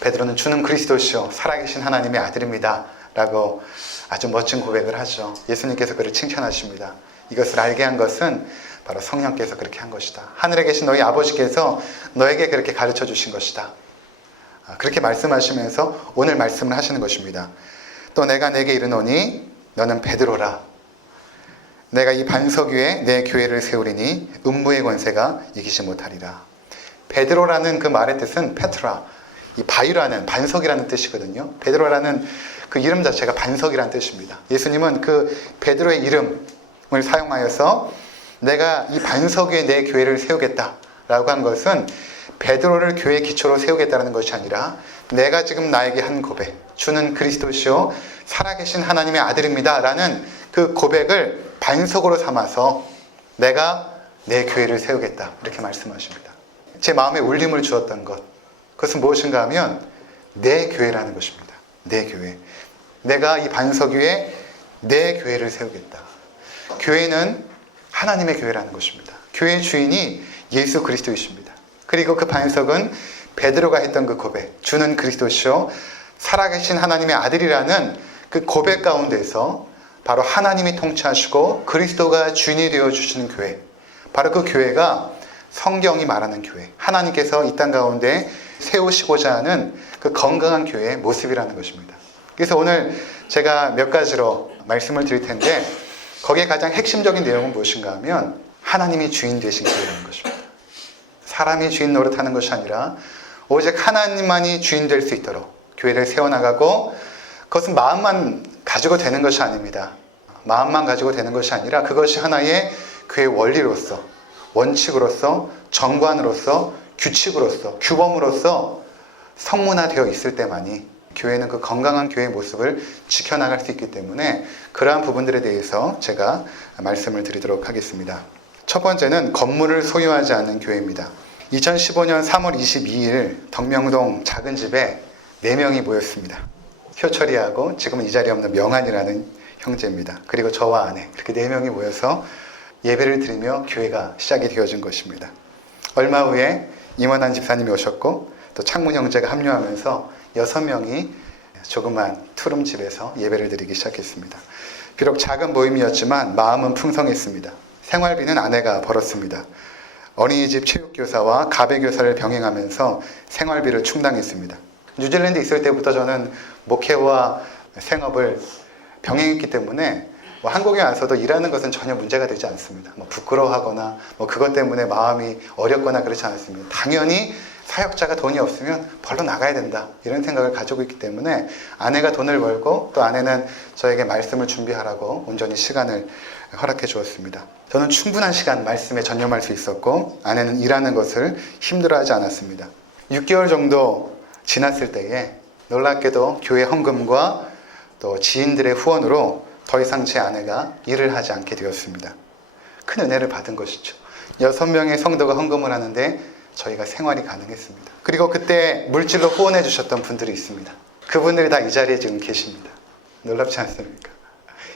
베드로는 주는 그리스도시요 살아계신 하나님의 아들입니다 라고 아주 멋진 고백을 하죠. 예수님께서 그를 칭찬하십니다. 이것을 알게 한 것은 바로 성령께서 그렇게 한 것이다. 하늘에 계신 너희 아버지께서 너에게 그렇게 가르쳐 주신 것이다. 그렇게 말씀하시면서 오늘 말씀을 하시는 것입니다. 또 내가 내게 이르노니 너는 베드로라. 내가 이 반석 위에 내 교회를 세우리니 음부의 권세가 이기지 못하리라. 베드로라는 그 말의 뜻은 페트라, 이 바위라는 반석이라는 뜻이거든요. 베드로라는 그 이름 자체가 반석이라는 뜻입니다. 예수님은 그 베드로의 이름을 사용하여서 내가 이 반석 위에 내 교회를 세우겠다라고 한 것은 베드로를 교회의 기초로 세우겠다는 것이 아니라 내가 지금 나에게 한 고백, 주는 그리스도시요 살아계신 하나님의 아들입니다 라는 그 고백을 반석으로 삼아서 내가 내 교회를 세우겠다 이렇게 말씀하십니다. 제 마음에 울림을 주었던 것, 그것은 무엇인가 하면 내 교회라는 것입니다. 내 교회. 내가 이 반석 위에 내 교회를 세우겠다. 교회는 하나님의 교회라는 것입니다. 교회의 주인이 예수 그리스도이십니다. 그리고 그 반석은 베드로가 했던 그 고백, 주는 그리스도시요 살아계신 하나님의 아들이라는 그 고백 가운데서 바로 하나님이 통치하시고 그리스도가 주인이 되어주시는 교회, 바로 그 교회가 성경이 말하는 교회, 하나님께서 이 땅 가운데 세우시고자 하는 그 건강한 교회의 모습이라는 것입니다. 그래서 오늘 제가 몇 가지로 말씀을 드릴 텐데 거기에 가장 핵심적인 내용은 무엇인가 하면 하나님이 주인 되신 교회라는 것입니다. 사람이 주인 노릇하는 것이 아니라 오직 하나님만이 주인 될 수 있도록 교회를 세워나가고, 그것은 마음만 가지고 되는 것이 아닙니다. 마음만 가지고 되는 것이 아니라 그것이 하나의 교회 원리로서, 원칙으로서, 정관으로서, 규칙으로서, 규범으로서 성문화되어 있을 때만이 교회는 그 건강한 교회의 모습을 지켜나갈 수 있기 때문에 그러한 부분들에 대해서 제가 말씀을 드리도록 하겠습니다. 첫 번째는 건물을 소유하지 않는 교회입니다. 2015년 3월 22일 덕명동 작은 집에 4명이 모였습니다. 효철이하고 지금은 이 자리에 없는 명한이라는 형제입니다. 그리고 저와 아내, 그렇게 4명이 모여서 예배를 드리며 교회가 시작이 되어진 것입니다. 얼마 후에 임원한 집사님이 오셨고 또 창문 형제가 합류하면서 6명이 조그만 투룸집에서 예배를 드리기 시작했습니다. 비록 작은 모임이었지만 마음은 풍성했습니다. 생활비는 아내가 벌었습니다. 어린이집 체육교사와 가배교사를 병행하면서 생활비를 충당했습니다. 뉴질랜드 있을 때부터 저는 목회와 생업을 병행했기 때문에 한국에 와서도 일하는 것은 전혀 문제가 되지 않습니다. 부끄러워하거나 그것 때문에 마음이 어렵거나 그렇지 않습니다. 당연히 사역자가 돈이 없으면 벌러 나가야 된다 이런 생각을 가지고 있기 때문에 아내가 돈을 벌고 또 아내는 저에게 말씀을 준비하라고 온전히 시간을 허락해 주었습니다. 저는 충분한 시간 말씀에 전념할 수 있었고 아내는 일하는 것을 힘들어하지 않았습니다. 6개월 정도 지났을 때에 놀랍게도 교회 헌금과 또 지인들의 후원으로 더 이상 제 아내가 일을 하지 않게 되었습니다. 큰 은혜를 받은 것이죠. 6명의 성도가 헌금을 하는데 저희가 생활이 가능했습니다. 그리고 그때 물질로 후원해 주셨던 분들이 있습니다. 그분들이 다 이 자리에 지금 계십니다. 놀랍지 않습니까?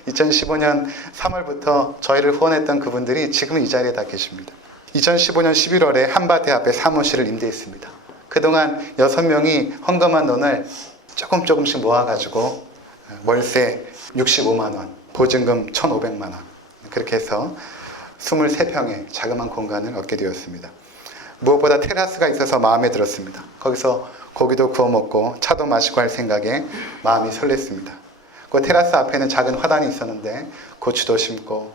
2015년 3월부터 저희를 후원했던 그분들이 지금 이 자리에 다 계십니다. 2015년 11월에 한바대 앞에 사무실을 임대했습니다. 그동안 6명이 헌금한 돈을 조금씩 모아가지고 월세 65만 원, 보증금 1,500만 원, 그렇게 해서 23평의 자그마한 공간을 얻게 되었습니다. 무엇보다 테라스가 있어서 마음에 들었습니다. 거기서 고기도 구워 먹고 차도 마시고 할 생각에 마음이 설렜습니다. 그 테라스 앞에는 작은 화단이 있었는데 고추도 심고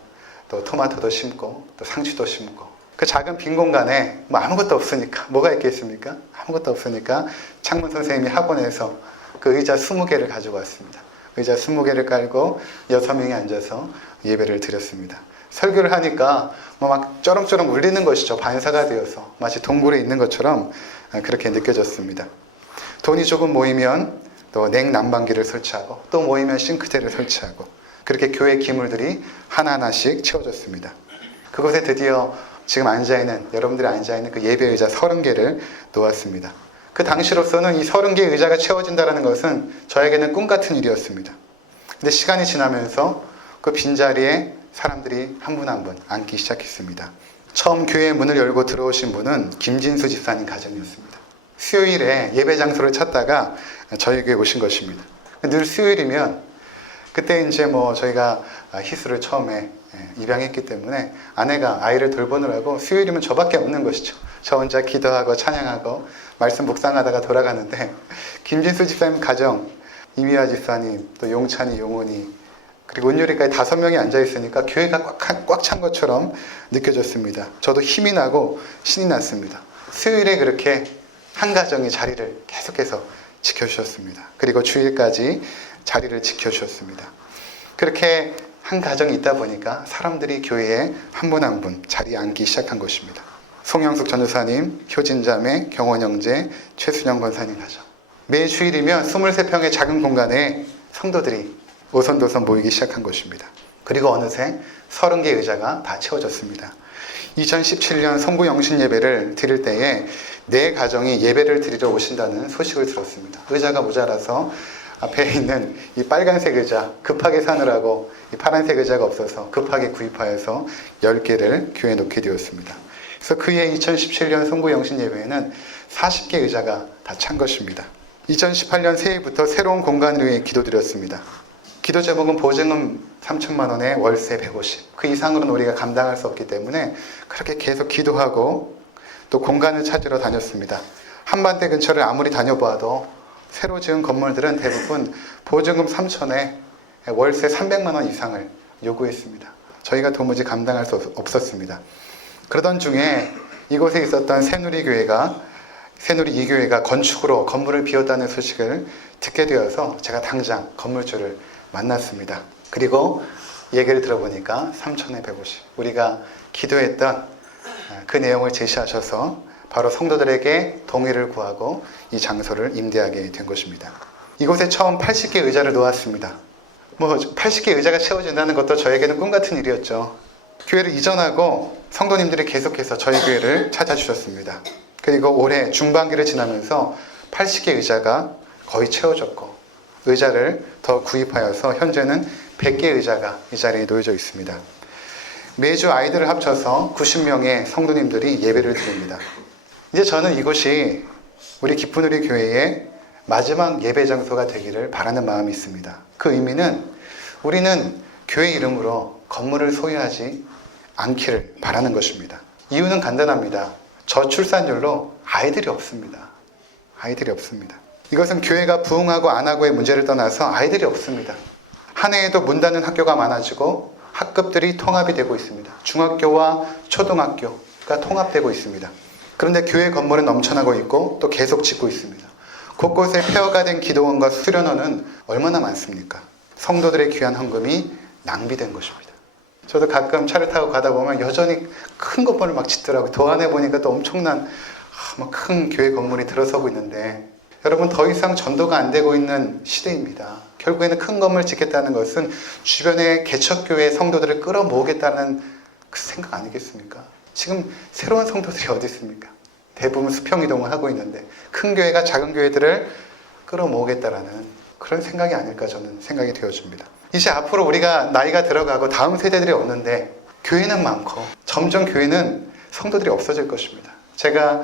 또 토마토도 심고 또 상추도 심고 그 작은 빈 공간에 아무것도 없으니까 뭐가 있겠습니까? 아무것도 없으니까 창문 선생님이 학원에서 그 의자 20개를 가지고 왔습니다. 의자 20개를 깔고 6명이 앉아서 예배를 드렸습니다. 설교를 하니까 막 쩌렁쩌렁 울리는 것이죠. 반사가 되어서 마치 동굴에 있는 것처럼 그렇게 느껴졌습니다. 돈이 조금 모이면 또 냉난방기를 설치하고 또 모이면 싱크대를 설치하고 그렇게 교회 기물들이 하나하나씩 채워졌습니다. 그곳에 드디어 지금 앉아있는 여러분들이 앉아있는 그 예배 의자 30개를 놓았습니다. 그 당시로서는 이 30개의 의자가 채워진다는 것은 저에게는 꿈 같은 일이었습니다. 근데 시간이 지나면서 그 빈자리에 사람들이 한 분 한 분 앉기 시작했습니다. 처음 교회의 문을 열고 들어오신 분은 김진수 집사님 가정이었습니다. 수요일에 예배 장소를 찾다가 저희 교회에 오신 것입니다. 늘 수요일이면 그때 이제 저희가 희수를 처음에 입양했기 때문에 아내가 아이를 돌보느라고 수요일이면 저밖에 없는 것이죠. 저 혼자 기도하고 찬양하고 말씀 묵상하다가 돌아가는데 김진수 집사님 가정, 이미아 집사님, 또 용찬이, 용훈이 그리고 은율이까지 5명이 앉아있으니까 교회가 꽉 찬 것처럼 느껴졌습니다. 저도 힘이 나고 신이 났습니다. 수요일에 그렇게 한 가정이 자리를 계속해서 지켜주셨습니다. 그리고 주일까지 자리를 지켜주셨습니다. 그렇게 한 가정이 있다 보니까 사람들이 교회에 한 분 한 분 자리에 앉기 시작한 것입니다. 송영숙 전도사님, 효진자매, 경원영재, 최순영 권사님 가정. 매 주일이면 23평의 작은 공간에 성도들이 오선도선 모이기 시작한 것입니다. 그리고 어느새 30개 의자가 다 채워졌습니다. 2017년 성부 영신 예배를 드릴 때에 4가정이 예배를 드리러 오신다는 소식을 들었습니다. 의자가 모자라서 앞에 있는 이 빨간색 의자 급하게 사느라고 이 파란색 의자가 없어서 급하게 구입하여서 10개를 교회에 놓게 되었습니다. 그래서 그해 2017년 성부 영신 예배에는 40개 의자가 다 찬 것입니다. 2018년 새해부터 새로운 공간을 위해 기도드렸습니다. 기도 제목은 보증금 3천만 원에 월세 150. 그 이상으로는 우리가 감당할 수 없기 때문에 그렇게 계속 기도하고 또 공간을 찾으러 다녔습니다. 한반대 근처를 아무리 다녀봐도 새로 지은 건물들은 대부분 보증금 3천에 월세 300만 원 이상을 요구했습니다. 저희가 도무지 감당할 수 없었습니다. 그러던 중에 이곳에 있었던 새누리 2교회가 건축으로 건물을 비웠다는 소식을 듣게 되어서 제가 당장 건물주를 만났습니다. 그리고 얘기를 들어보니까 3천에 150. 우리가 기도했던 그 내용을 제시하셔서 바로 성도들에게 동의를 구하고 이 장소를 임대하게 된 것입니다. 이곳에 처음 80개 의자를 놓았습니다. 80개 의자가 채워진다는 것도 저에게는 꿈 같은 일이었죠. 교회를 이전하고 성도님들이 계속해서 저희 교회를 찾아주셨습니다. 그리고 올해 중반기를 지나면서 80개 의자가 거의 채워졌고 의자를 더 구입하여서 현재는 100개 의자가 이 자리에 놓여져 있습니다. 매주 아이들을 합쳐서 90명의 성도님들이 예배를 드립니다. 이제 저는 이곳이 우리 기쁜 우리 교회의 마지막 예배 장소가 되기를 바라는 마음이 있습니다. 그 의미는 우리는 교회 이름으로 건물을 소유하지 않기를 바라는 것입니다. 이유는 간단합니다. 저출산율로 아이들이 없습니다. 아이들이 없습니다. 이것은 교회가 부흥하고 안 하고의 문제를 떠나서 아이들이 없습니다. 한 해에도 문 닫는 학교가 많아지고 학급들이 통합이 되고 있습니다. 중학교와 초등학교가 통합되고 있습니다. 그런데 교회 건물은 넘쳐나고 있고 또 계속 짓고 있습니다. 곳곳에 폐허가 된 기도원과 수련원은 얼마나 많습니까? 성도들의 귀한 헌금이 낭비된 것입니다. 저도 가끔 차를 타고 가다 보면 여전히 큰 건물을 막 짓더라고요. 더 안에 보니까 또 엄청난 큰 교회 건물이 들어서고 있는데 여러분 더 이상 전도가 안 되고 있는 시대입니다. 결국에는 큰 건물 짓겠다는 것은 주변의 개척교회 성도들을 끌어모으겠다는 그 생각 아니겠습니까? 지금 새로운 성도들이 어디 있습니까? 대부분 수평이동을 하고 있는데 큰 교회가 작은 교회들을 끌어모으겠다라는 그런 생각이 아닐까 저는 생각이 되어집니다. 이제 앞으로 우리가 나이가 들어가고 다음 세대들이 없는데 교회는 많고 점점 교회는 성도들이 없어질 것입니다. 제가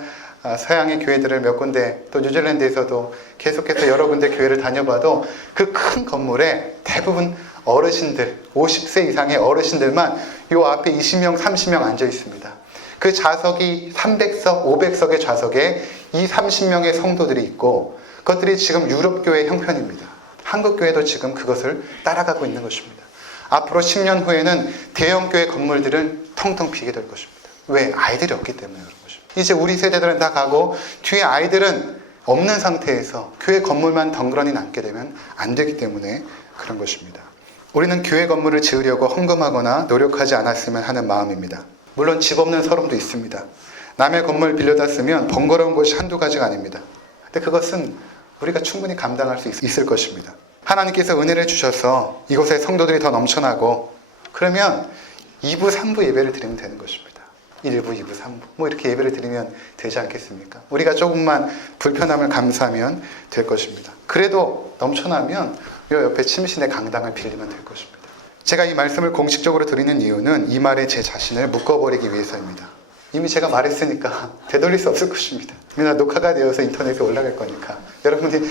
서양의 교회들을 몇 군데 또 뉴질랜드에서도 계속해서 여러 군데 교회를 다녀봐도 그 큰 건물에 대부분 어르신들 50세 이상의 어르신들만 요 앞에 20명 30명 앉아 있습니다. 그 좌석이 300석 500석의 좌석에 이 30명의 성도들이 있고 그것들이 지금 유럽교회 형편입니다. 한국교회도 지금 그것을 따라가고 있는 것입니다. 앞으로 10년 후에는 대형교회 건물들은 텅텅 비게 될 것입니다. 왜? 아이들이 없기 때문에 그런 것입니다. 이제 우리 세대들은 다 가고 뒤에 아이들은 없는 상태에서 교회 건물만 덩그러니 남게 되면 안 되기 때문에 그런 것입니다. 우리는 교회 건물을 지으려고 헌금하거나 노력하지 않았으면 하는 마음입니다. 물론 집 없는 서름도 있습니다. 남의 건물 빌려다 쓰면 번거로운 것이 한두 가지가 아닙니다. 근데 그것은 우리가 충분히 감당할 수 있을 것입니다. 하나님께서 은혜를 주셔서 이곳에 성도들이 더 넘쳐나고 그러면 2부, 3부 예배를 드리면 되는 것입니다. 1부, 2부, 3부 이렇게 예배를 드리면 되지 않겠습니까? 우리가 조금만 불편함을 감수하면 될 것입니다. 그래도 넘쳐나면 이 옆에 침신의 강당을 빌리면 될 것입니다. 제가 이 말씀을 공식적으로 드리는 이유는 이 말에 제 자신을 묶어버리기 위해서입니다. 이미 제가 말했으니까 되돌릴 수 없을 것입니다. 맨날 녹화가 되어서 인터넷에 올라갈 거니까. 여러분이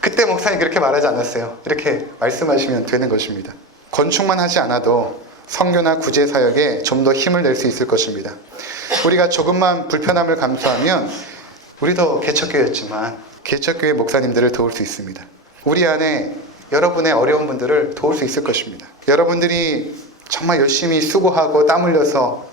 그때 목사님 그렇게 말하지 않았어요. 이렇게 말씀하시면 되는 것입니다. 건축만 하지 않아도 선교나 구제 사역에 좀 더 힘을 낼 수 있을 것입니다. 우리가 조금만 불편함을 감수하면 우리도 개척교회였지만 개척교회 목사님들을 도울 수 있습니다. 우리 안에 여러분의 어려운 분들을 도울 수 있을 것입니다. 여러분들이 정말 열심히 수고하고 땀 흘려서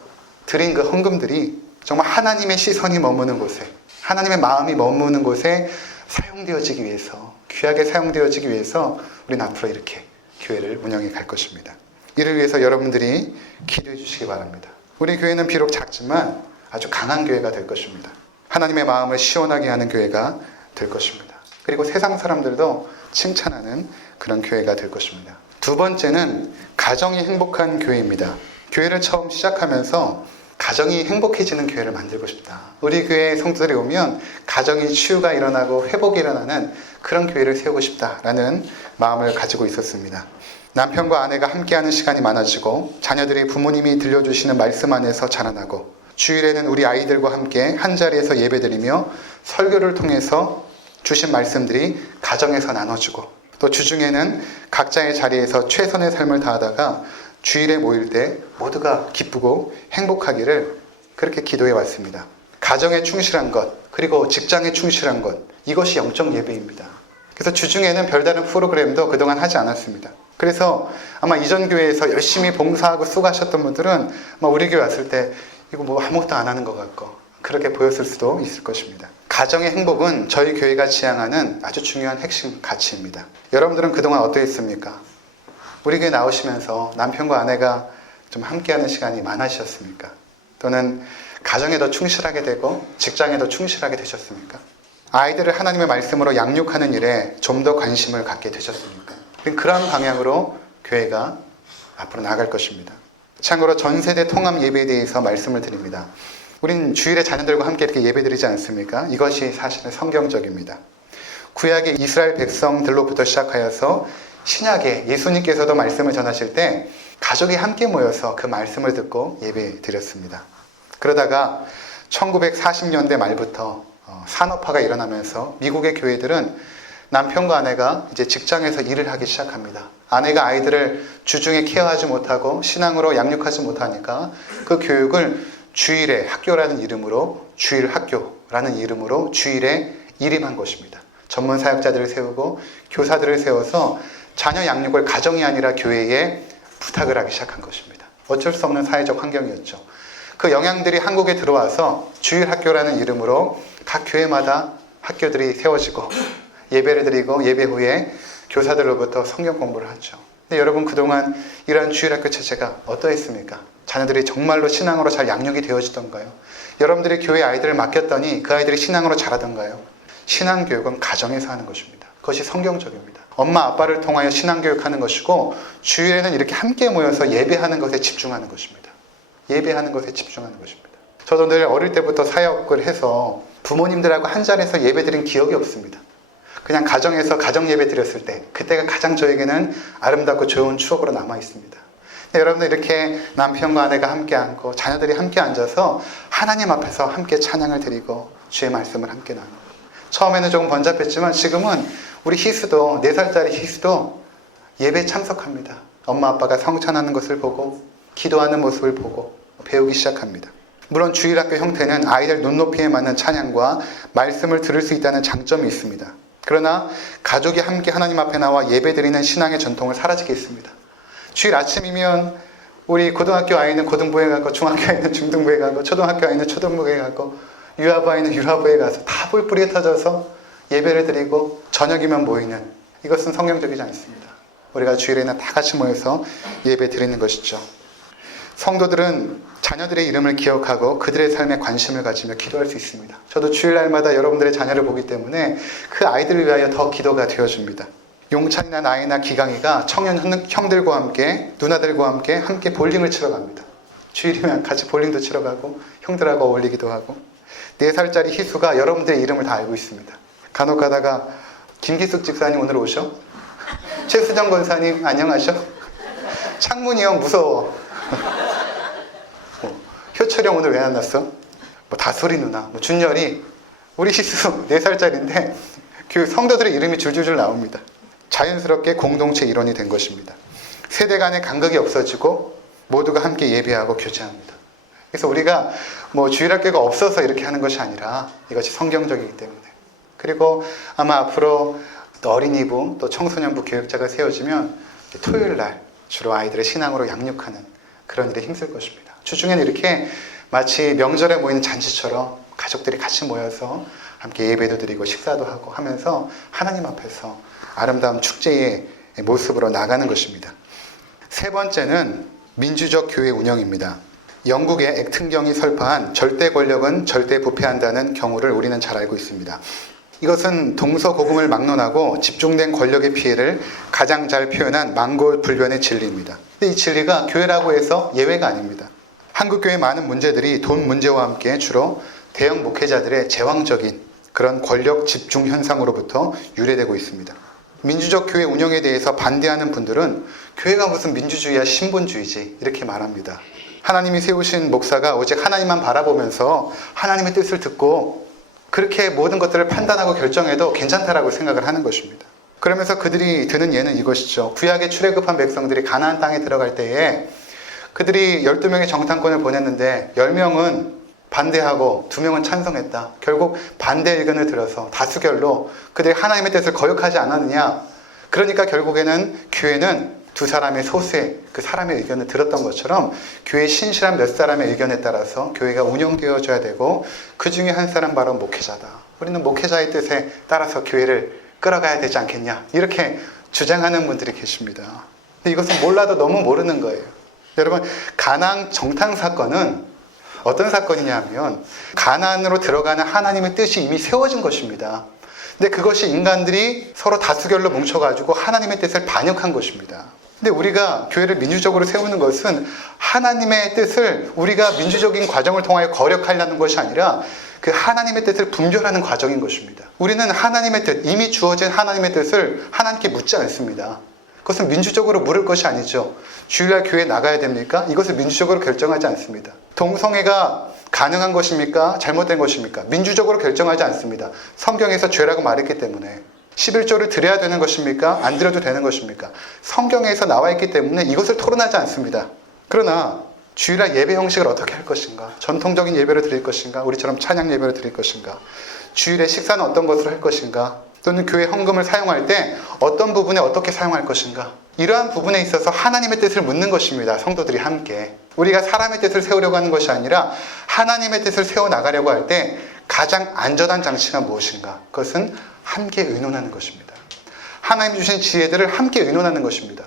드린 그 헌금들이 정말 하나님의 시선이 머무는 곳에, 하나님의 마음이 머무는 곳에 사용되어지기 위해서, 귀하게 사용되어지기 위해서 우리는 앞으로 이렇게 교회를 운영해 갈 것입니다. 이를 위해서 여러분들이 기도해 주시기 바랍니다. 우리 교회는 비록 작지만 아주 강한 교회가 될 것입니다. 하나님의 마음을 시원하게 하는 교회가 될 것입니다. 그리고 세상 사람들도 칭찬하는 그런 교회가 될 것입니다. 두 번째는 가정이 행복한 교회입니다. 교회를 처음 시작하면서 가정이 행복해지는 교회를 만들고 싶다. 우리 교회에 성도들이 오면 가정이 치유가 일어나고 회복이 일어나는 그런 교회를 세우고 싶다라는 마음을 가지고 있었습니다. 남편과 아내가 함께하는 시간이 많아지고 자녀들이 부모님이 들려주시는 말씀 안에서 자라나고 주일에는 우리 아이들과 함께 한자리에서 예배드리며 설교를 통해서 주신 말씀들이 가정에서 나눠지고 또 주중에는 각자의 자리에서 최선의 삶을 다하다가 주일에 모일 때 모두가 기쁘고 행복하기를 그렇게 기도해 왔습니다. 가정에 충실한 것, 그리고 직장에 충실한 것, 이것이 영적 예배입니다. 그래서 주중에는 별다른 프로그램도 그동안 하지 않았습니다. 그래서 아마 이전 교회에서 열심히 봉사하고 수고하셨던 분들은 아마 우리 교회 왔을 때 이거 뭐 아무것도 안 하는 것 같고 그렇게 보였을 수도 있을 것입니다. 가정의 행복은 저희 교회가 지향하는 아주 중요한 핵심 가치입니다. 여러분들은 그동안 어떠했습니까? 우리 교회 나오시면서 남편과 아내가 좀 함께하는 시간이 많으셨습니까? 또는 가정에 더 충실하게 되고 직장에 더 충실하게 되셨습니까? 아이들을 하나님의 말씀으로 양육하는 일에 좀 더 관심을 갖게 되셨습니까? 그러한 방향으로 교회가 앞으로 나아갈 것입니다. 참고로 전세대 통합 예배에 대해서 말씀을 드립니다. 우린 주일에 자녀들과 함께 이렇게 예배드리지 않습니까? 이것이 사실은 성경적입니다. 구약의 이스라엘 백성들로부터 시작하여서 신약에 예수님께서도 말씀을 전하실 때 가족이 함께 모여서 그 말씀을 듣고 예배 드렸습니다. 그러다가 1940년대 말부터 산업화가 일어나면서 미국의 교회들은 남편과 아내가 이제 직장에서 일을 하기 시작합니다. 아내가 아이들을 주중에 케어하지 못하고 신앙으로 양육하지 못하니까 그 교육을 주일의 학교라는 이름으로 주일학교라는 이름으로 주일에 일임한 것입니다. 전문 사역자들을 세우고 교사들을 세워서 자녀 양육을 가정이 아니라 교회에 부탁을 하기 시작한 것입니다. 어쩔 수 없는 사회적 환경이었죠. 그 영향들이 한국에 들어와서 주일학교라는 이름으로 각 교회마다 학교들이 세워지고 예배를 드리고 예배 후에 교사들로부터 성경 공부를 하죠. 근데 여러분 그동안 이러한 주일학교 체제가 어떠했습니까? 자녀들이 정말로 신앙으로 잘 양육이 되어지던가요? 여러분들이 교회 아이들을 맡겼더니 그 아이들이 신앙으로 자라던가요? 신앙교육은 가정에서 하는 것입니다. 그것이 성경적입니다. 엄마 아빠를 통하여 신앙교육하는 것이고 주일에는 이렇게 함께 모여서 예배하는 것에 집중하는 것입니다. 예배하는 것에 집중하는 것입니다. 저도 늘 어릴 때부터 사역을 해서 부모님들하고 한자리에서 예배드린 기억이 없습니다. 그냥 가정에서 가정 예배 드렸을 때 그때가 가장 저에게는 아름답고 좋은 추억으로 남아 있습니다. 여러분들 이렇게 남편과 아내가 함께 앉고 자녀들이 함께 앉아서 하나님 앞에서 함께 찬양을 드리고 주의 말씀을 함께 나누고 처음에는 조금 번잡했지만 지금은 우리 희수도 4살짜리 희수도 예배에 참석합니다. 엄마 아빠가 성찬하는 것을 보고 기도하는 모습을 보고 배우기 시작합니다. 물론 주일학교 형태는 아이들 눈높이에 맞는 찬양과 말씀을 들을 수 있다는 장점이 있습니다. 그러나 가족이 함께 하나님 앞에 나와 예배드리는 신앙의 전통을 사라지게 했습니다. 주일 아침이면 우리 고등학교 아이는 고등부에 가고 중학교 아이는 중등부에 가고 초등학교 아이는 초등부에 가고 유아부 아이는 유아부에 가서 다 뿔뿔이에 터져서 예배를 드리고 저녁이면 모이는 이것은 성경적이지 않습니다. 우리가 주일에는 다 같이 모여서 예배 드리는 것이죠. 성도들은 자녀들의 이름을 기억하고 그들의 삶에 관심을 가지며 기도할 수 있습니다. 저도 주일날마다 여러분들의 자녀를 보기 때문에 그 아이들을 위하여 더 기도가 되어줍니다. 용찬이나 나이나 기강이가 청년 형들과 함께 누나들과 함께 볼링을 치러 갑니다. 주일이면 같이 볼링도 치러 가고 형들하고 어울리기도 하고 4살짜리 희수가 여러분들의 이름을 다 알고 있습니다. 간혹 가다가 김기숙 집사님 오늘 오셔? 최수정 권사님 안녕하셔? 창문이 형 무서워. 효철이 형 오늘 왜 안 났어? 뭐 다솔이 누나, 뭐 준열이, 우리 시수 4살짜리인데 그 성도들의 이름이 줄줄줄 나옵니다. 자연스럽게 공동체 일원이 된 것입니다. 세대 간의 간극이 없어지고 모두가 함께 예배하고 교제합니다. 그래서 우리가 뭐 주일학교가 없어서 이렇게 하는 것이 아니라 이것이 성경적이기 때문에, 그리고 아마 앞으로 또 어린이부 또 청소년부 교육자가 세워지면 토요일 날 주로 아이들의 신앙으로 양육하는 그런 일에 힘쓸 것입니다. 주중에는 이렇게 마치 명절에 모이는 잔치처럼 가족들이 같이 모여서 함께 예배도 드리고 식사도 하고 하면서 하나님 앞에서 아름다운 축제의 모습으로 나가는 것입니다. 세 번째는 민주적 교회 운영입니다. 영국의 액튼경이 설파한 절대 권력은 절대 부패한다는 경우를 우리는 잘 알고 있습니다. 이것은 동서고금을 막론하고 집중된 권력의 피해를 가장 잘 표현한 망골불변의 진리입니다. 근데 이 진리가 교회라고 해서 예외가 아닙니다. 한국교회의 많은 문제들이 돈 문제와 함께 주로 대형 목회자들의 제왕적인 그런 권력 집중 현상으로부터 유래되고 있습니다. 민주적 교회 운영에 대해서 반대하는 분들은 교회가 무슨 민주주의야 신분주의지 이렇게 말합니다. 하나님이 세우신 목사가 오직 하나님만 바라보면서 하나님의 뜻을 듣고 그렇게 모든 것들을 판단하고 결정해도 괜찮다라고 생각을 하는 것입니다. 그러면서 그들이 드는 예는 이것이죠. 구약에 출애굽한 백성들이 가나안 땅에 들어갈 때에 그들이 12명의 정탐꾼을 보냈는데 10명은 반대하고 2명은 찬성했다. 결국 반대 의견을 들어서 다수결로 그들이 하나님의 뜻을 거역하지 않았느냐. 그러니까 결국에는 교회는 두 사람의 소수의 그 사람의 의견을 들었던 것처럼 교회의 신실한 몇 사람의 의견에 따라서 교회가 운영되어져야 되고 그 중에 한 사람 바로 목회자다. 우리는 목회자의 뜻에 따라서 교회를 끌어가야 되지 않겠냐. 이렇게 주장하는 분들이 계십니다. 근데 이것은 몰라도 너무 모르는 거예요. 여러분, 가나안 정탐 사건은 어떤 사건이냐 하면 가나안으로 들어가는 하나님의 뜻이 이미 세워진 것입니다. 근데 그것이 인간들이 서로 다수결로 뭉쳐가지고 하나님의 뜻을 반역한 것입니다. 근데 우리가 교회를 민주적으로 세우는 것은 하나님의 뜻을 우리가 민주적인 과정을 통하여 거역하려는 것이 아니라 그 하나님의 뜻을 분별하는 과정인 것입니다. 우리는 하나님의 뜻, 이미 주어진 하나님의 뜻을 하나님께 묻지 않습니다. 그것은 민주적으로 물을 것이 아니죠. 주일날 교회에 나가야 됩니까? 이것을 민주적으로 결정하지 않습니다. 동성애가 가능한 것입니까? 잘못된 것입니까? 민주적으로 결정하지 않습니다. 성경에서 죄라고 말했기 때문에. 11조를 드려야 되는 것입니까? 안 드려도 되는 것입니까? 성경에서 나와 있기 때문에 이것을 토론하지 않습니다. 그러나 주일날 예배 형식을 어떻게 할 것인가? 전통적인 예배를 드릴 것인가? 우리처럼 찬양 예배를 드릴 것인가? 주일에 식사는 어떤 것으로 할 것인가? 또는 교회 헌금을 사용할 때 어떤 부분에 어떻게 사용할 것인가? 이러한 부분에 있어서 하나님의 뜻을 묻는 것입니다. 성도들이 함께. 우리가 사람의 뜻을 세우려고 하는 것이 아니라 하나님의 뜻을 세워나가려고 할 때 가장 안전한 장치가 무엇인가? 그것은 함께 의논하는 것입니다. 하나님 주신 지혜들을 함께 의논하는 것입니다.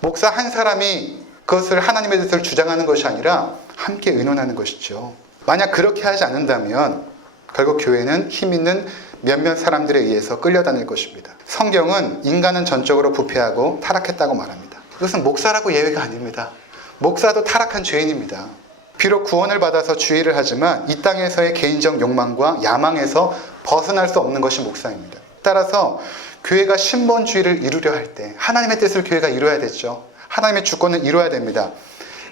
목사 한 사람이 그것을 하나님의 뜻을 주장하는 것이 아니라 함께 의논하는 것이죠. 만약 그렇게 하지 않는다면 결국 교회는 힘 있는 몇몇 사람들에 의해서 끌려다닐 것입니다. 성경은 인간은 전적으로 부패하고 타락했다고 말합니다. 이것은 목사라고 예외가 아닙니다. 목사도 타락한 죄인입니다. 비록 구원을 받아서 주의를 하지만 이 땅에서의 개인적 욕망과 야망에서 벗어날 수 없는 것이 목사입니다. 따라서 교회가 신본주의를 이루려 할 때 하나님의 뜻을 교회가 이루어야 되죠. 하나님의 주권을 이루어야 됩니다.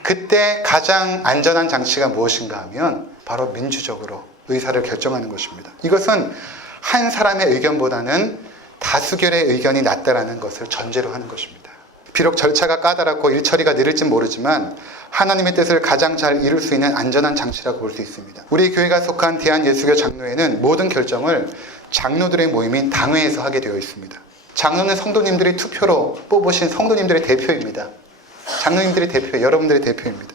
그때 가장 안전한 장치가 무엇인가 하면 바로 민주적으로 의사를 결정하는 것입니다. 이것은 한 사람의 의견보다는 다수결의 의견이 낫다라는 것을 전제로 하는 것입니다. 비록 절차가 까다롭고 일처리가 느릴진 모르지만 하나님의 뜻을 가장 잘 이룰 수 있는 안전한 장치라고 볼 수 있습니다. 우리 교회가 속한 대한예수교 장로회는 모든 결정을 장로들의 모임인 당회에서 하게 되어 있습니다. 장로는 성도님들이 투표로 뽑으신 성도님들의 대표입니다. 장로님들의 대표, 여러분들의 대표입니다.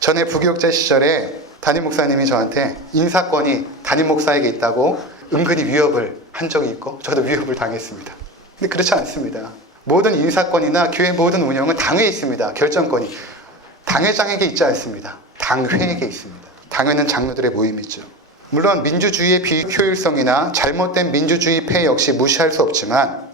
전에 부교육자 시절에 담임 목사님이 저한테 인사권이 담임 목사에게 있다고 은근히 위협을 한 적이 있고 저도 위협을 당했습니다. 근데 그렇지 않습니다. 모든 인사권이나 교회 모든 운영은 당회에 있습니다. 결정권이. 당회장에게 있지 않습니다. 당회에게 있습니다. 당회는 장로들의 모임이죠. 물론 민주주의의 비효율성이나 잘못된 민주주의 폐해 역시 무시할 수 없지만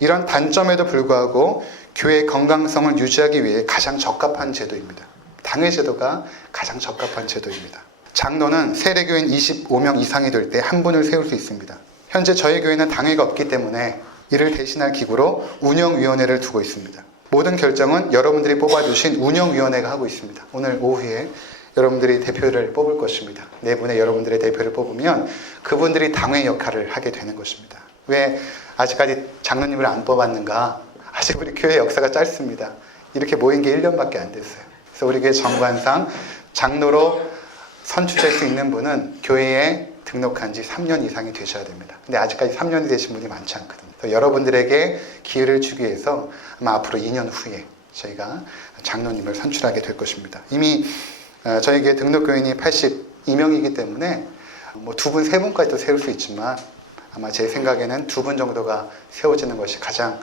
이런 단점에도 불구하고 교회의 건강성을 유지하기 위해 가장 적합한 제도입니다. 당회 제도가 가장 적합한 제도입니다. 장로는 세례교인 25명 이상이 될 때 한 분을 세울 수 있습니다. 현재 저희 교회는 당회가 없기 때문에 이를 대신할 기구로 운영위원회를 두고 있습니다. 모든 결정은 여러분들이 뽑아주신 운영위원회가 하고 있습니다. 오늘 오후에 여러분들이 대표를 뽑을 것입니다. 네 분의 여러분들의 대표를 뽑으면 그분들이 당회 역할을 하게 되는 것입니다. 왜 아직까지 장로님을 안 뽑았는가? 아직 우리 교회 역사가 짧습니다. 이렇게 모인 게 1년밖에 안 됐어요. 그래서 우리 교회 정관상 장로로 선출될 수 있는 분은 교회에 등록한 지 3년 이상이 되셔야 됩니다. 근데 아직까지 3년이 되신 분이 많지 않거든요. 그래서 여러분들에게 기회를 주기 위해서 아마 앞으로 2년 후에 저희가 장로님을 선출하게 될 것입니다. 이미 저희 교회 등록교인이 82명이기 때문에 뭐 2분, 3분까지도 세울 수 있지만 아마 제 생각에는 2분 정도가 세워지는 것이 가장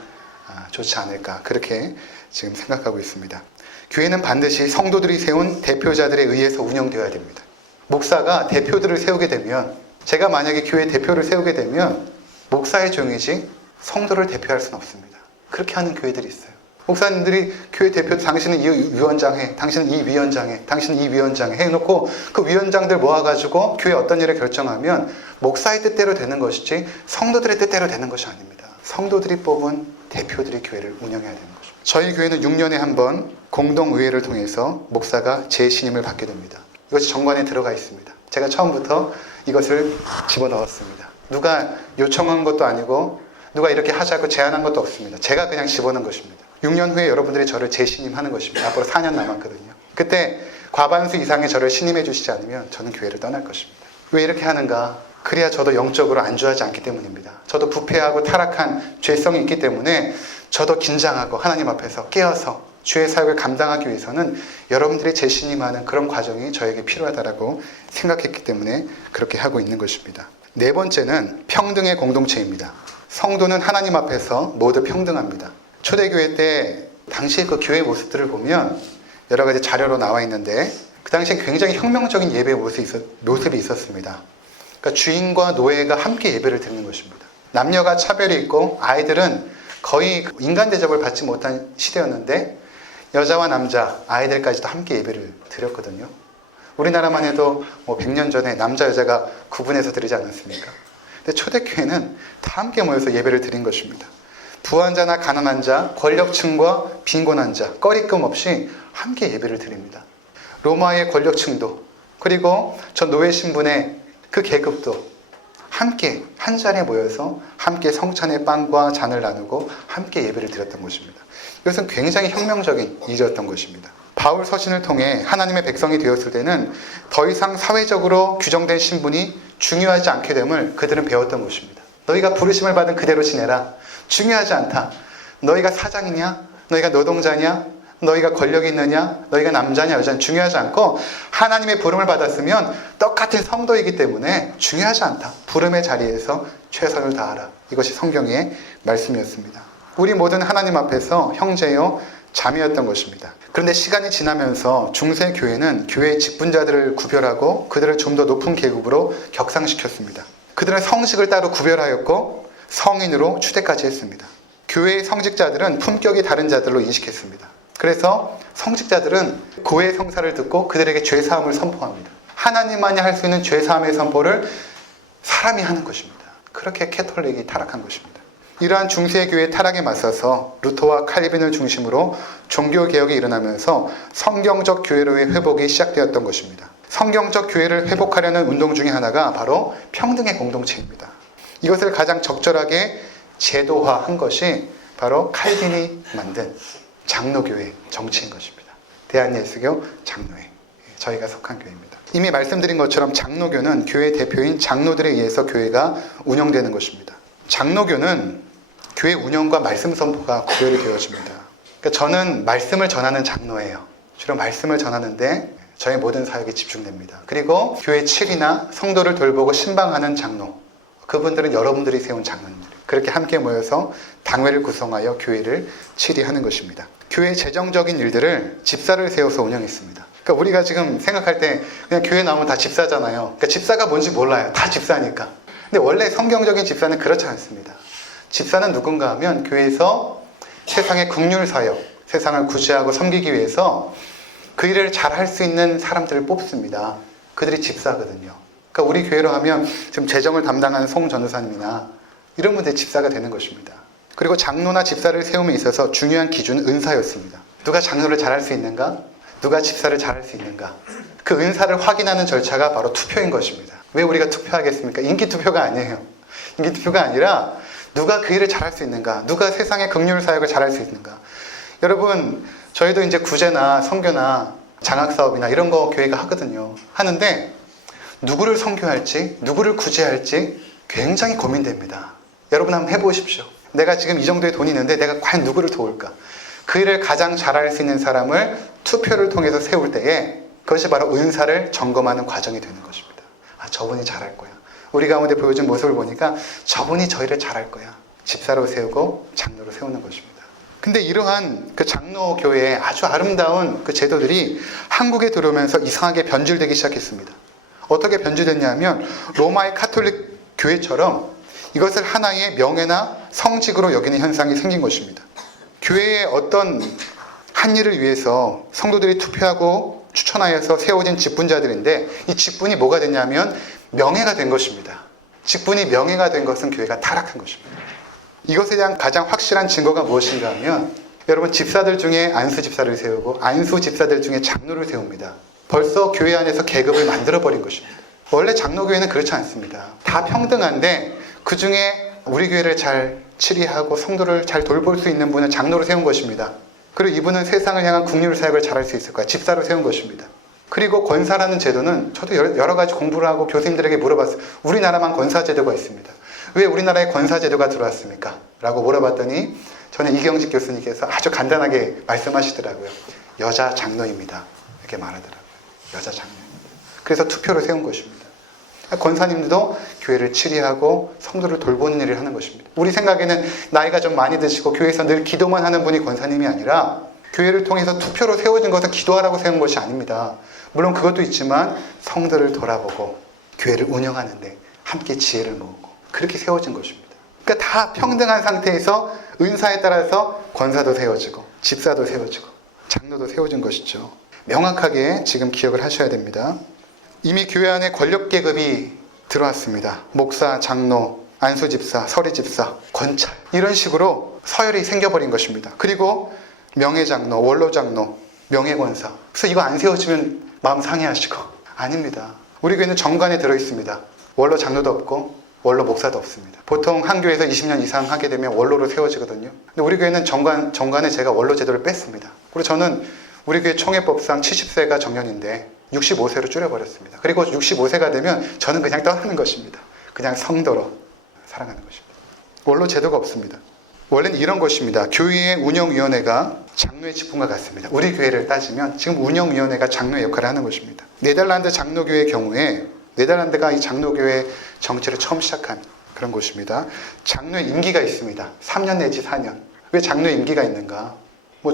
좋지 않을까 그렇게 지금 생각하고 있습니다. 교회는 반드시 성도들이 세운 대표자들에 의해서 운영되어야 됩니다. 목사가 대표들을 세우게 되면 제가 만약에 교회 대표를 세우게 되면 목사의 종이지 성도를 대표할 수는 없습니다. 그렇게 하는 교회들이 있어요. 목사님들이 교회 대표 당신은 이 위원장 해, 당신은 이 위원장 해, 당신은 이 위원장 해 해놓고 그 위원장들 모아가지고 교회 어떤 일을 결정하면 목사의 뜻대로 되는 것이지 성도들의 뜻대로 되는 것이 아닙니다. 성도들이 뽑은 대표들이 교회를 운영해야 되는 것입니다. 저희 교회는 6년에 한 번 공동의회를 통해서 목사가 재신임을 받게 됩니다. 이것이 정관에 들어가 있습니다. 제가 처음부터 이것을 집어넣었습니다. 누가 요청한 것도 아니고 누가 이렇게 하자고 제안한 것도 없습니다. 제가 그냥 집어넣은 것입니다. 6년 후에 여러분들이 저를 재신임하는 것입니다. 앞으로 4년 남았거든요. 그때 과반수 이상의 저를 신임해 주시지 않으면 저는 교회를 떠날 것입니다. 왜 이렇게 하는가? 그래야 저도 영적으로 안주하지 않기 때문입니다. 저도 부패하고 타락한 죄성이 있기 때문에 저도 긴장하고 하나님 앞에서 깨어서 주의 사역을 감당하기 위해서는 여러분들이 재신임하는 그런 과정이 저에게 필요하다고 생각했기 때문에 그렇게 하고 있는 것입니다. 네 번째는 평등의 공동체입니다. 성도는 하나님 앞에서 모두 평등합니다. 초대교회 때 당시의 그 교회 모습들을 보면 여러 가지 자료로 나와 있는데 그 당시에 굉장히 혁명적인 예배 모습이 있었습니다. 그러니까 주인과 노예가 함께 예배를 드리는 것입니다. 남녀가 차별이 있고 아이들은 거의 인간 대접을 받지 못한 시대였는데 여자와 남자, 아이들까지도 함께 예배를 드렸거든요. 우리나라만 해도 뭐 100년 전에 남자, 여자가 구분해서 드리지 않았습니까? 근데 초대교회는 다 함께 모여서 예배를 드린 것입니다. 부한 자나 가난한 자, 권력층과 빈곤한 자, 꺼리낌 없이 함께 예배를 드립니다. 로마의 권력층도 그리고 저 노예 신분의 그 계급도 함께 한 자리에 모여서 함께 성찬의 빵과 잔을 나누고 함께 예배를 드렸던 것입니다. 이것은 굉장히 혁명적인 일이었던 것입니다. 바울 서신을 통해 하나님의 백성이 되었을 때는 더 이상 사회적으로 규정된 신분이 중요하지 않게 됨을 그들은 배웠던 것입니다. 너희가 부르심을 받은 그대로 지내라. 중요하지 않다. 너희가 사장이냐? 너희가 노동자냐? 너희가 권력이 있느냐? 너희가 남자냐? 여자냐? 중요하지 않고 하나님의 부름을 받았으면 똑같은 성도이기 때문에 중요하지 않다. 부름의 자리에서 최선을 다하라. 이것이 성경의 말씀이었습니다. 우리 모든 하나님 앞에서 형제요 자매였던 것입니다. 그런데 시간이 지나면서 중세 교회는 교회의 직분자들을 구별하고 그들을 좀 더 높은 계급으로 격상시켰습니다. 그들은 성식을 따로 구별하였고 성인으로 추대까지 했습니다. 교회의 성직자들은 품격이 다른 자들로 인식했습니다. 그래서 성직자들은 고해 성사를 듣고 그들에게 죄사함을 선포합니다. 하나님만이 할 수 있는 죄사함의 선포를 사람이 하는 것입니다. 그렇게 캐톨릭이 타락한 것입니다. 이러한 중세교회의 타락에 맞서서 루터와 칼빈을 중심으로 종교개혁이 일어나면서 성경적 교회로의 회복이 시작되었던 것입니다. 성경적 교회를 회복하려는 운동 중에 하나가 바로 평등의 공동체입니다. 이것을 가장 적절하게 제도화한 것이 바로 칼빈이 만든 장로교회 정치인 것입니다. 대한예수교 장로회, 저희가 속한 교회입니다. 이미 말씀드린 것처럼 장로교는 교회 대표인 장로들에 의해서 교회가 운영되는 것입니다. 장로교는 교회 운영과 말씀 선포가 구별이 되어집니다. 그러니까 저는 말씀을 전하는 장로예요. 주로 말씀을 전하는데 저의 모든 사역이 집중됩니다. 그리고 교회 칠이나 성도를 돌보고 신방하는 장로, 그분들은 여러분들이 세운 장로님들, 그렇게 함께 모여서 당회를 구성하여 교회를 치리하는 것입니다. 교회 재정적인 일들을 집사를 세워서 운영했습니다. 그러니까 우리가 지금 생각할 때 그냥 교회 나오면 다 집사잖아요. 그러니까 집사가 뭔지 몰라요. 다 집사니까. 근데 원래 성경적인 집사는 그렇지 않습니다. 집사는 누군가 하면 교회에서 세상의 긍휼 사역, 세상을 구제하고 섬기기 위해서 그 일을 잘 할 수 있는 사람들을 뽑습니다. 그들이 집사거든요. 그러니까 우리 교회로 하면 지금 재정을 담당하는 송 전도사님이나 이런 분들이 집사가 되는 것입니다. 그리고 장로나 집사를 세움에 있어서 중요한 기준은 은사였습니다. 누가 장로를 잘할 수 있는가? 누가 집사를 잘할 수 있는가? 그 은사를 확인하는 절차가 바로 투표인 것입니다. 왜 우리가 투표하겠습니까? 인기 투표가 아니에요. 인기 투표가 아니라 누가 그 일을 잘할 수 있는가? 누가 세상의 긍휼 사역을 잘할 수 있는가? 여러분, 저희도 이제 구제나 선교나 장학사업이나 이런 거 교회가 하거든요. 하는데 누구를 선교할지, 누구를 구제할지 굉장히 고민됩니다. 여러분 한번 해보십시오. 내가 지금 이 정도의 돈이 있는데 내가 과연 누구를 도울까? 그 일을 가장 잘할 수 있는 사람을 투표를 통해서 세울 때에 그것이 바로 은사를 점검하는 과정이 되는 것입니다. 아, 저분이 잘할 거야. 우리 가운데 보여준 모습을 보니까 저분이 저 일을 잘할 거야. 집사로 세우고 장로로 세우는 것입니다. 근데 이러한 그 장로교회의 아주 아름다운 그 제도들이 한국에 들어오면서 이상하게 변질되기 시작했습니다. 어떻게 변질됐냐면 로마의 카톨릭 교회처럼 이것을 하나의 명예나 성직으로 여기는 현상이 생긴 것입니다. 교회의 어떤 한 일을 위해서 성도들이 투표하고 추천하여서 세워진 직분자들인데 이 직분이 뭐가 됐냐면 명예가 된 것입니다. 직분이 명예가 된 것은 교회가 타락한 것입니다. 이것에 대한 가장 확실한 증거가 무엇인가 하면 여러분 집사들 중에 안수 집사를 세우고 안수 집사들 중에 장로를 세웁니다. 벌써 교회 안에서 계급을 만들어버린 것입니다. 원래 장로교회는 그렇지 않습니다. 다 평등한데 그 중에 우리 교회를 잘 치리하고 성도를 잘 돌볼 수 있는 분은 장로를 세운 것입니다. 그리고 이분은 세상을 향한 긍휼 사역을 잘할 수 있을 거야. 집사로 세운 것입니다. 그리고 권사라는 제도는 저도 여러 가지 공부를 하고 교수님들에게 물어봤어요. 우리나라만 권사 제도가 있습니다. 왜 우리나라에 권사 제도가 들어왔습니까? 라고 물어봤더니 저는 이경직 교수님께서 아주 간단하게 말씀하시더라고요. 여자 장로입니다. 이렇게 말하더라고요. 여자 장로입니다. 그래서 투표를 세운 것입니다. 권사님들도 교회를 치리하고 성도를 돌보는 일을 하는 것입니다. 우리 생각에는 나이가 좀 많이 드시고 교회에서 늘 기도만 하는 분이 권사님이 아니라 교회를 통해서 투표로 세워진 것은 기도하라고 세운 것이 아닙니다. 물론 그것도 있지만 성도를 돌아보고 교회를 운영하는데 함께 지혜를 모으고 그렇게 세워진 것입니다. 그러니까 다 평등한 상태에서 은사에 따라서 권사도 세워지고 집사도 세워지고 장로도 세워진 것이죠. 명확하게 지금 기억을 하셔야 됩니다. 이미 교회 안에 권력계급이 들어왔습니다. 목사, 장로, 안수집사, 서리집사, 권찰 이런 식으로 서열이 생겨버린 것입니다. 그리고 명예장로, 원로장로, 명예권사. 그래서 이거 안 세워지면 마음 상해하시고 아닙니다. 우리 교회는 정관에 들어있습니다. 원로 장로도 없고 원로 목사도 없습니다. 보통 한 교회에서 20년 이상 하게 되면 원로로 세워지거든요. 근데 우리 교회는 정관에 제가 원로 제도를 뺐습니다. 그리고 저는 우리 교회 총회법상 70세가 정년인데 65세로 줄여버렸습니다. 그리고 65세가 되면 저는 그냥 떠나는 것입니다. 그냥 성도로 살아가는 것입니다. 원로 제도가 없습니다. 원래는 이런 것입니다. 교회의 운영위원회가 장로의 직분과 같습니다. 우리 교회를 따지면 지금 운영위원회가 장로의 역할을 하는 것입니다. 네덜란드 장로교회의 경우에 네덜란드가 이 장로교회 정치를 처음 시작한 그런 곳입니다. 장로의 임기가 있습니다. 3년 내지 4년. 왜 장로의 임기가 있는가?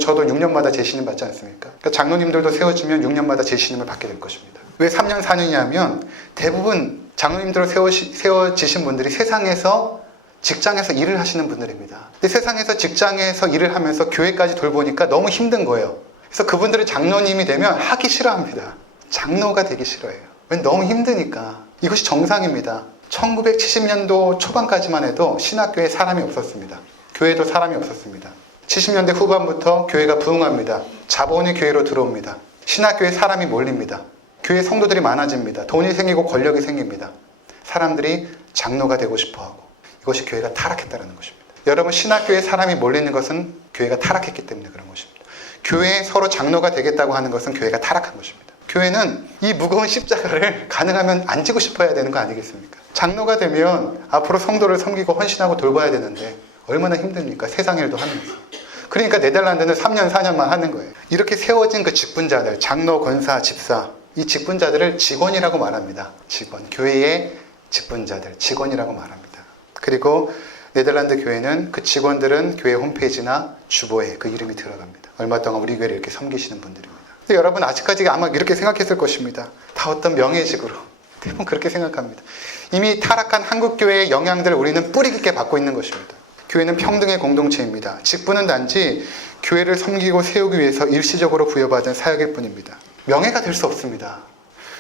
저도 6년마다 재신임 받지 않습니까? 그러니까 장로님들도 세워지면 6년마다 재신임을 받게 될 것입니다. 왜 3년, 4년이냐면 대부분 장로님들로 세워지신 분들이 세상에서 직장에서 일을 하시는 분들입니다. 근데 세상에서 직장에서 일을 하면서 교회까지 돌보니까 너무 힘든 거예요. 그래서 그분들이 장로님이 되면 하기 싫어합니다. 장로가 되기 싫어해요. 왜? 너무 힘드니까. 이것이 정상입니다. 1970년도 초반까지만 해도 신학교에 사람이 없었습니다. 교회도 사람이 없었습니다. 70년대 후반부터 교회가 부흥합니다. 자본이 교회로 들어옵니다. 신학교에 사람이 몰립니다. 교회 성도들이 많아집니다. 돈이 생기고 권력이 생깁니다. 사람들이 장로가 되고 싶어하고 이것이 교회가 타락했다는 것입니다. 여러분, 신학교에 사람이 몰리는 것은 교회가 타락했기 때문에 그런 것입니다. 교회에 서로 장로가 되겠다고 하는 것은 교회가 타락한 것입니다. 교회는 이 무거운 십자가를 가능하면 안 지고 싶어야 되는 거 아니겠습니까? 장로가 되면 앞으로 성도를 섬기고 헌신하고 돌봐야 되는데 얼마나 힘듭니까? 세상 일도 하면서. 그러니까 네덜란드는 3년, 4년만 하는 거예요. 이렇게 세워진 그 직분자들, 장로, 권사, 집사, 이 직분자들을 직원이라고 말합니다. 직원, 교회의 직분자들, 직원이라고 말합니다. 그리고 네덜란드 교회는 그 직원들은 교회 홈페이지나 주보에 그 이름이 들어갑니다. 얼마 동안 우리 교회를 이렇게 섬기시는 분들입니다. 근데 여러분 아직까지 아마 이렇게 생각했을 것입니다. 다 어떤 명예직으로. 대부분 그렇게 생각합니다. 이미 타락한 한국교회의 영향들을 우리는 뿌리 깊게 받고 있는 것입니다. 교회는 평등의 공동체입니다. 직분은 단지 교회를 섬기고 세우기 위해서 일시적으로 부여받은 사역일 뿐입니다. 명예가 될 수 없습니다.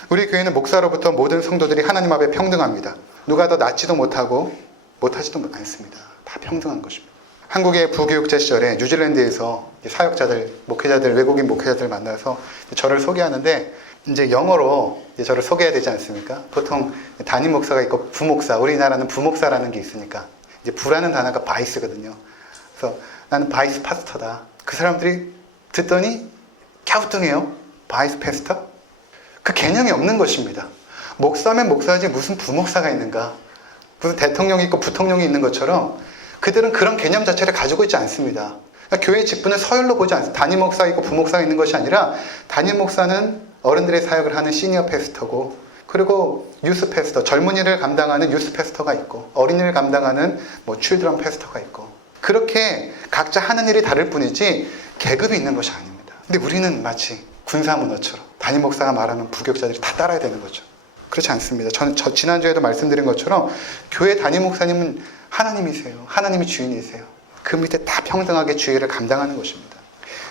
우리 교회는 목사로부터 모든 성도들이 하나님 앞에 평등합니다. 누가 더 낫지도 못하고 못하지도 않습니다. 다 평등한 것입니다. 한국의 부교육자 시절에 뉴질랜드에서 사역자들, 목회자들, 외국인 목회자들 만나서 저를 소개하는데 이제 영어로 이제 저를 소개해야 되지 않습니까? 보통 담임 목사가 있고 부목사, 우리나라는 부목사라는 게 있으니까 이제 부라는 단어가 바이스거든요. 그래서 나는 바이스 파스터다. 그 사람들이 듣더니 갸우뚱해요. 바이스 패스터? 그 개념이 없는 것입니다. 목사면 목사지 무슨 부목사가 있는가? 무슨 대통령이 있고 부통령이 있는 것처럼 그들은 그런 개념 자체를 가지고 있지 않습니다. 그러니까 교회 직분을 서열로 보지 않습니다. 담임 목사가 있고 부목사가 있는 것이 아니라 담임 목사는 어른들의 사역을 하는 시니어 패스터고, 그리고 유스 패스터, 젊은이를 감당하는 유스 패스터가 있고, 어린이를 감당하는 칠드런 패스터가 있고, 그렇게 각자 하는 일이 다를 뿐이지 계급이 있는 것이 아닙니다. 근데 우리는 마치 군사 문화처럼 담임 목사가 말하는 부교육자들이 다 따라야 되는 거죠. 그렇지 않습니다. 저는 지난주에도 말씀드린 것처럼 교회 담임 목사님은 하나님이세요. 하나님이 주인이세요. 그 밑에 다 평등하게 주의를 감당하는 것입니다.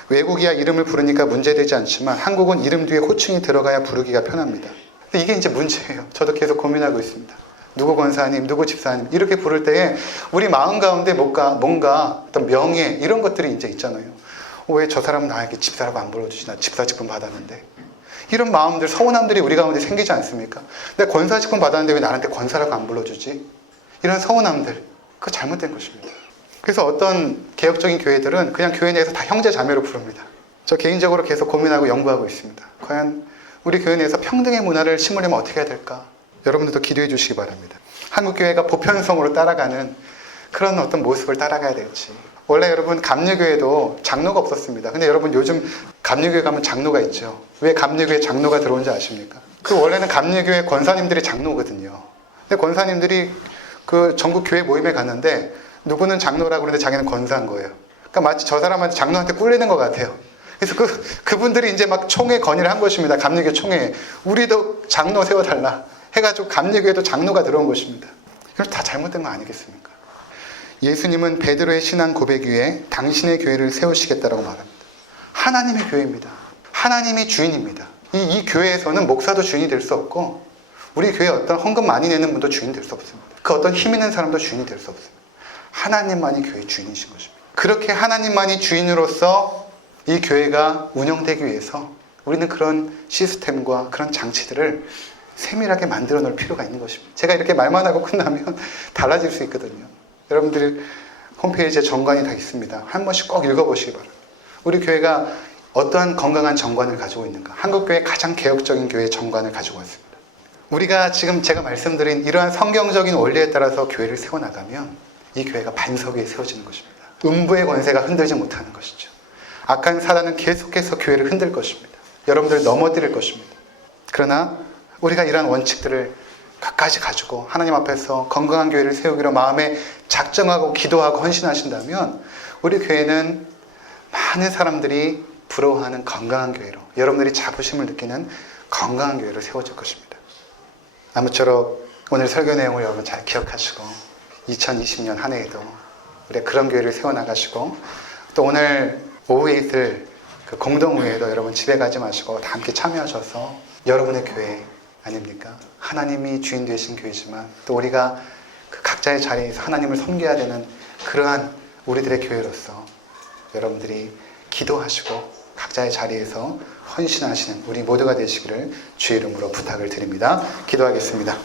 외국이야 이름을 부르니까 문제되지 않지만 한국은 이름 뒤에 호칭이 들어가야 부르기가 편합니다. 근데 이게 이제 문제예요. 저도 계속 고민하고 있습니다. 누구 권사님, 누구 집사님 이렇게 부를 때에 우리 마음 가운데 뭔가 어떤 명예 이런 것들이 이제 있잖아요. 왜 저 사람은 나에게 집사라고 안 불러주지? 나 집사 직분 받았는데. 이런 마음들, 서운함들이 우리 가운데 생기지 않습니까? 내가 권사 직분 받았는데 왜 나한테 권사라고 안 불러주지? 이런 서운함들, 그거 잘못된 것입니다. 그래서 어떤 개혁적인 교회들은 그냥 교회 내에서 다 형제 자매로 부릅니다. 저 개인적으로 계속 고민하고 연구하고 있습니다. 과연 우리 교회 내에서 평등의 문화를 심으려면 어떻게 해야 될까? 여러분들도 기도해 주시기 바랍니다. 한국교회가 보편성으로 따라가는 그런 어떤 모습을 따라가야 될지. 원래 여러분 감리교회도 장로가 없었습니다. 근데 여러분 요즘 감리교회 가면 장로가 있죠. 왜 감리교회 장로가 들어온지 아십니까? 그 원래는 감리교회 권사님들이 장로거든요. 근데 권사님들이 그 전국 교회 모임에 갔는데 누구는 장로라고 그러는데 자기는 권사인 거예요. 그러니까 마치 저 사람한테 장로한테 꿀리는 것 같아요. 그래서 그분들이 이제 막 총회 건의를 한 것입니다. 감리교 총회에. 우리도 장로 세워달라 해가지고 감리교회도 장로가 들어온 것입니다. 그럼 다 잘못된 거 아니겠습니까? 예수님은 베드로의 신앙 고백 위에 당신의 교회를 세우시겠다라고 말합니다. 하나님의 교회입니다. 하나님이 주인입니다. 이 교회에서는 목사도 주인이 될 수 없고 우리 교회에 어떤 헌금 많이 내는 분도 주인 될 수 없습니다. 그 어떤 힘 있는 사람도 주인이 될 수 없습니다. 하나님만이 교회의 주인이신 것입니다. 그렇게 하나님만이 주인으로서 이 교회가 운영되기 위해서 우리는 그런 시스템과 그런 장치들을 세밀하게 만들어 놓을 필요가 있는 것입니다. 제가 이렇게 말만 하고 끝나면 달라질 수 있거든요. 여러분들 홈페이지에 정관이 다 있습니다. 한 번씩 꼭 읽어보시기 바랍니다. 우리 교회가 어떠한 건강한 정관을 가지고 있는가? 한국교회 가장 개혁적인 교회의 정관을 가지고 있습니다. 우리가 지금 제가 말씀드린 이러한 성경적인 원리에 따라서 교회를 세워나가면 이 교회가 반석 위에 세워지는 것입니다. 음부의 권세가 흔들지 못하는 것이죠. 악한 사단은 계속해서 교회를 흔들 것입니다. 여러분들 넘어뜨릴 것입니다. 그러나 우리가 이러한 원칙들을 끝까지 가지고 하나님 앞에서 건강한 교회를 세우기로 마음에 작정하고 기도하고 헌신하신다면 우리 교회는 많은 사람들이 부러워하는 건강한 교회로, 여러분들이 자부심을 느끼는 건강한 교회로 세워질 것입니다. 아무쪼록 오늘 설교 내용을 여러분 잘 기억하시고 2020년 한 해에도 우리 그런 교회를 세워나가시고, 또 오늘 오후에 있을 그 공동회에도 여러분 집에 가지 마시고 다 함께 참여하셔서 여러분의 교회 아닙니까? 하나님이 주인 되신 교회지만 또 우리가 그 각자의 자리에서 하나님을 섬겨야 되는 그러한 우리들의 교회로서 여러분들이 기도하시고 각자의 자리에서 헌신하시는 우리 모두가 되시기를 주의 이름으로 부탁을 드립니다. 기도하겠습니다.